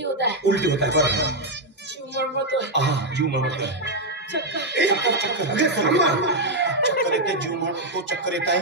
उलटी होत आहे. उलटी होत आहे बरं. जीव मळमळतोय. हा जीव मळमळतोय. चक्कर चक्कर येते जीव मळतो चक्कर येत आहे.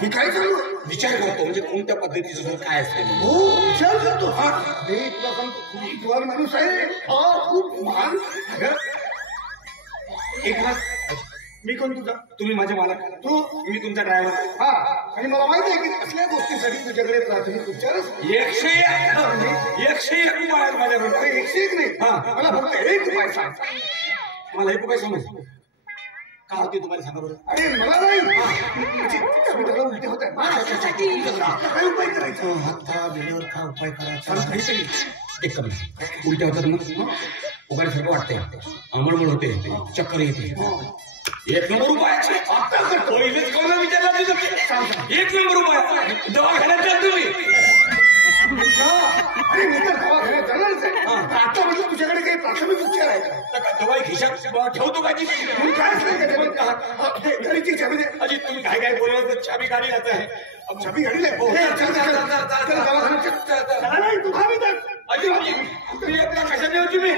हे काय चालू विचार करतो म्हणजे कोणत्या पद्धतीचं काय असते. हो विचार करतो. हा तुला सांगतो खूप जुवान माणूस आहे. खूप महान. मी कोण तुझा? तुम्ही माझे मालक. तू? मी तुमचा ड्रायव्हर. हा आणि मला माहिती आहे की कसल्या गोष्टीसाठी तुझ्याकडे प्राथमिक उपचारच 101 उपाय आहेत माझ्याकडे. 101 नाही. हा मला फक्त एक उपाय सांग. मला एक उपाय सांगू का होती तुम्हाला सांगा बरं. अरे मला नाही त्याला उलटे होत आहे. काय उपाय करायचा? हाता वेळेवर का उपाय करायचा एक कमी उलट्या होतात ना उगाड्यासारखं वाटतंय अमळमळ होते चक्कर येते. एक नंबर उपाय पहिलेच कोणा विचारला तुझं. एक नंबर उपाय दवाखान्यात जा तुम्ही. अरे मी तर दवाखान्यात जाणारच आहे. आता म्हटलं तुझ्याकडे काही प्राथमिक उपचार आहे का? दवाई खिशात ठेवतो का गाडीची चाबी दे. अजित तुम्ही काय काय बोलला तर चाबी गाडी जात आहे. चाबी गाडीला तुम्ही कशाने होती मी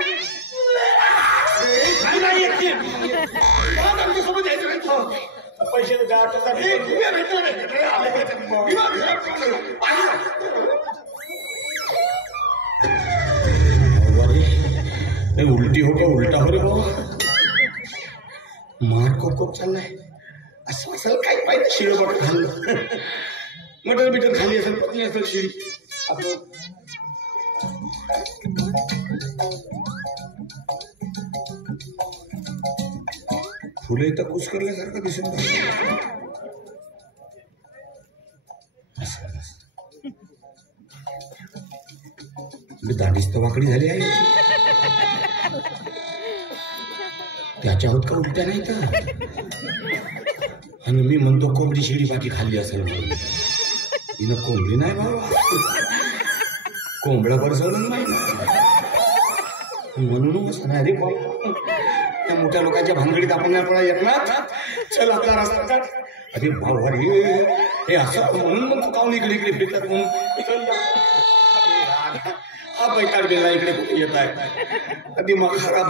नाही आमच्यासोबत यायचं नाही. पैसे उलटी हो का उलटा हो रे बाबा. मार खूप चाललाय असं असेल काही पाहिजे. शिळ बटर खाल्लं मटन बिटन खाली असेल पत्नी असेल शिळी आपलं. फुले तर कुस करल्यासारखं दिसत नाही. दाढीच तर वाकडी झाली आहे. त्याच्या होत का उलट्या नाही तर. आणि मी म्हणतो कोंबडी शिडी बाकी खाल्ली असेल म्हणून. हिनं कोंबडी नाही बाबा कोंबड्या बरसवलं नाही म्हणूनच नाही रे बाबा. त्या मोठ्या लोकांच्या भानगडीत आपण नाही पडा येत ना. चल आपला रस्ता काढ. अरे बाबा रे हे असं म्हणून मग तू काऊन इकडे इकडे फिरतात म्हणून. हा बैताड गेला इकडे कुठे येत आहे. कधी मग खराब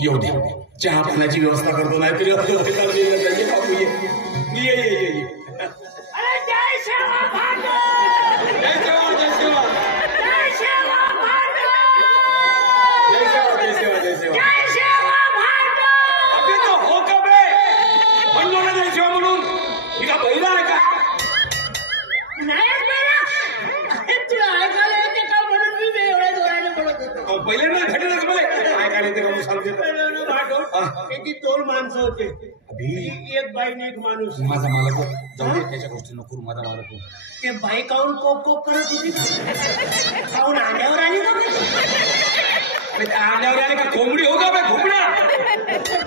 येऊ दे चहा पाण्याची व्यवस्था करतो नाही तरी बाबू ये. पहिले ना घडलंच मला काय करायचं का सांगते. त्याची 2 माणसं होते. एक बाई आणि एक माणूस. माझा मालक जाऊ दे त्याच्या गोष्टी नको. माझा मालक ते बाई काऊन कोक कोक करत होती. काऊन अंड्यावर आली का अंड्यावर आली का कोंबडी हो का बाई घोपडा.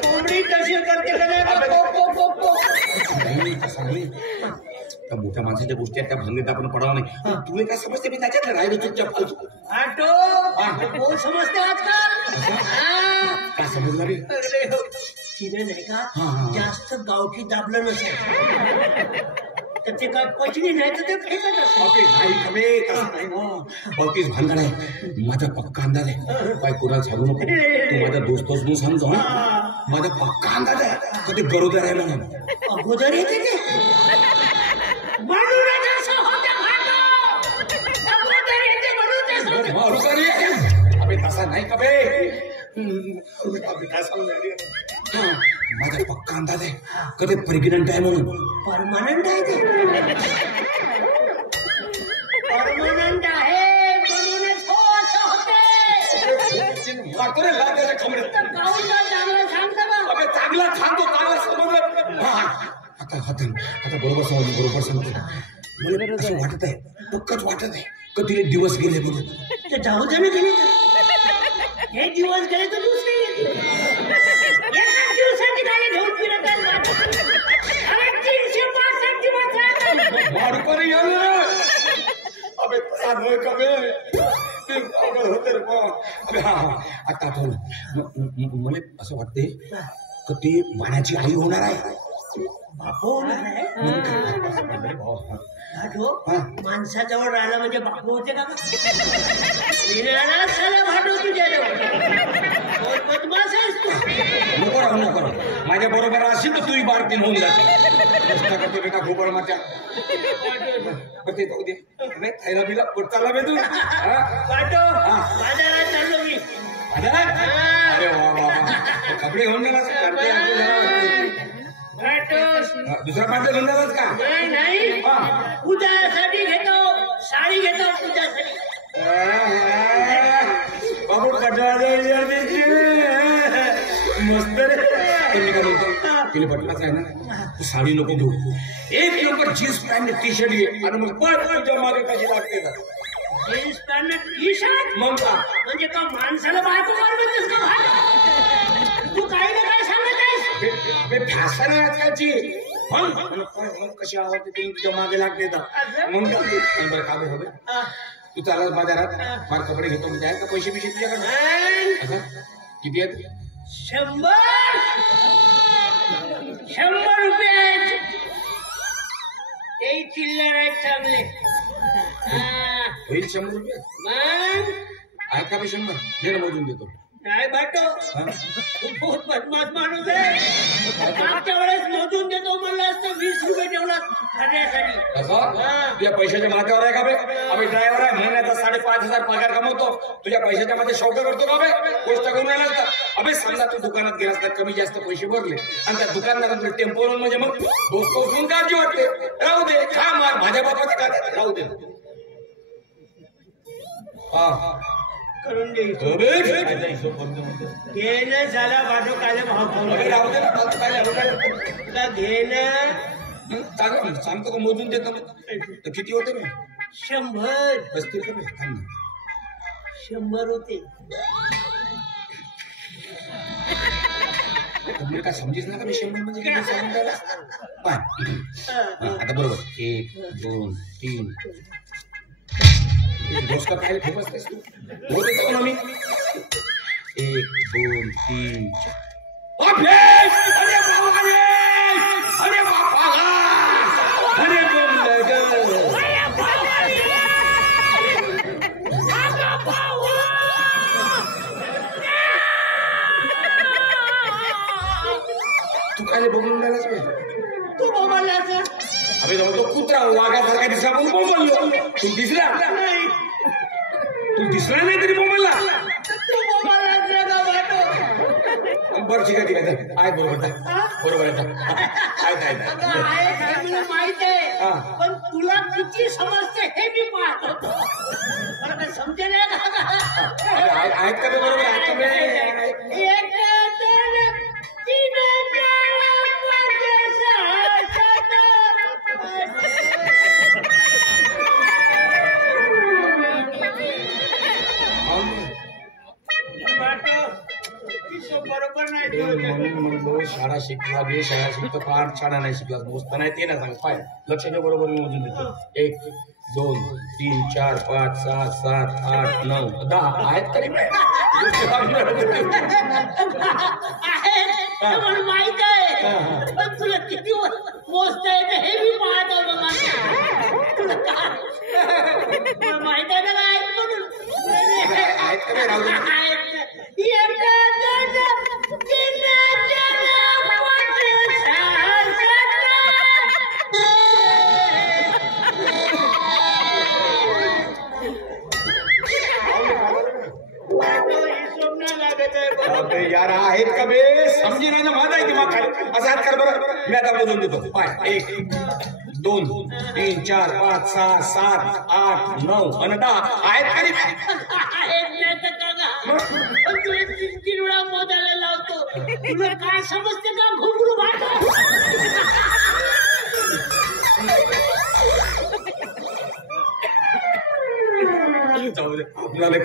कोंबडी तशी करते नाही तसं नाही. त्या मोठ्या माणसाच्या गोष्टी आहेत त्या भांगीत आपण पडावं नाही. तुला काय समजते मी त्याच्यात राहिलो चुपचाप फालतू. कोण समजते आजकाल. काय समजलं रे. तिने नाही का जास्त गावठी दाबलं नसेल तर ते काय पचली नाही तर ते फेकत असेल. बाकीच भानगड आहे. माझा पक्का अंदाज आहे. काय कोणाला सांगू नको. तू माझा दोस्तोस म्हणून समजो. माझा पक्का अंदाज आहे कधी गरोदर आहे म्हणून. अगोदर येते ते तसा नाही का बे. माझा पक्का अंदाज आहे कधी प्रेग्नंट आहे म्हणून. परमनंट आहे ते. परमनंट आहे म्हणूनच हो असं होते. चांगला सांगतो चांगला समजलं. आता बरोबर समजलं बरोबर सांगतो. मला असं वाटत आहे पक्कच वाटत आहे कधी दिवस गेले म्हणून. जाऊ दे ना गेले हे दिवस गेले तर दुसरे एकाच दिवसाची गाडी घेऊन फिरत आहे. 365 दिवस मारकोनी अबे तसा नव्हे का बे. होते रे. अबे हा आता आठवलं मला असं वाटते तर ती बाणाची आई होणार आहे. बापू होणार आहे भाटो हा. माणसाजवळ राहिला म्हणजे बापू होते का विनाला साला भाटो तुझ्याजवळ बदमाश आहेस तू नको राहू नको राहू. माझ्या बरोबर असेल तर तुझी बारतीन होऊन जाते. कष्ट करतो बेटा गोबर माझ्या ते जाऊ दे. नाही खायला बिला पोट चालला बे तू. भाटो बाजारात चाललो मी अरे वा वा वा. कपडे घेऊन गेलास भाटो दुसरा पार्टी घेऊन गेलास का? नाही पूजासाठी घेतो साडी घेतो पूजासाठी बाबू कटाळा मस्त रे. पण मी काय बोलतो तिने पटलाच आहे ना तू साडी नको घेऊ. एक number jeans pant T shirt घे आणि मग तुझ्या मागे कशी लागते का जीन्स पॅन्ट टी शर्ट मग का म्हणजे का माणसाला बायको मारतेस का भाट तू काही ना काय सांगत आहेस फॅशन आहे आजकालची. मग कशी आवडते ती तुझ्या मागे लागते मग बरं का हवे तू चालत बाजारात मला कपडे घेतो म्हणजे आहे का पैसे बिशे तुझ्याकडे किती आहेत? 100 रुपये आहेत ते चिल्लर आहेत चांगले होईल 100 रुपये मग आहे का बे 100 दे मोजून देतो. काय भाटो तू बहुत बदमाश माणूस आहे. मागच्या वेळेस मोजून देतो म्हणलं असतं 20 रुपये ठेवला खाण्यासाठी तुझ्या पैशाच्या माथ्यावर आहे का बे? अबे ड्रायव्हर आहे महिन्याचा 5,500 पगार कमवतो. तुझ्या पैशाच्या मध्ये शौक करतो का बे? गोष्ट करून राहिला असता. अबे समजा तू दुकानात गेलास तर कमी जास्त पैसे भरले आणि त्या दुकानदारात टेम्पो म्हणजे मग दोस्त उचलून काळजी वाटते. राहू दे खा मार माझ्या बापाचं का राहू दे. करून दे घेणं झाला भाटो काय भाव राहू दे ना काय तुला घेणं सांगतो का मोजून देतो तर किती होते मी 100 बसतील का मी 100 होते तुम्ही काय समजेच ना का मी 100 म्हणजे किती सांगून राहिला. आता बरोबर 1 2 3 दोस्त काय खूप असतेस तू होते का ना मी 1 2 3 अरे बाबा अरे तू काय बघून राहिलास तू बोलला अबे तो कुत्रा वाघासारखा दिसला पण बोललो तू दिसला तू दिसला नाही तरी बोलला बरं ठीक आहे आहे बरोबर बरोबर आहे माहित आहे पण तुला किती समजते हे मी पाहतो मला काय समजेल आहेत का ते बरोबर आहेत बरोबर नाही म्हणलो शाळा शिकला बे शाळा शिकतो पाठ शाळा नाही शिकला मोजता नाही ते ना सांग पाय लक्षाच्या बरोबर मी मोजून देतो 1 2 3 4 5 6 7 8 9 10 आहेत तरी माहित आहे पण तुला किती मोजता येते हे मी पाहतो तुला काय माहित आहे ना यार आहेत का बे समजे ना माझा आहे दिमाग खाली असं हात कर बरं मी आता मोजून देतो पाय 1 2 3 4 5 6 7 8 9 आणि 10 आहेत खाली तीन वेळा मोजायला लावतो तुला काय समजते का घुंगरू भाटो जाऊ दे आपल्याला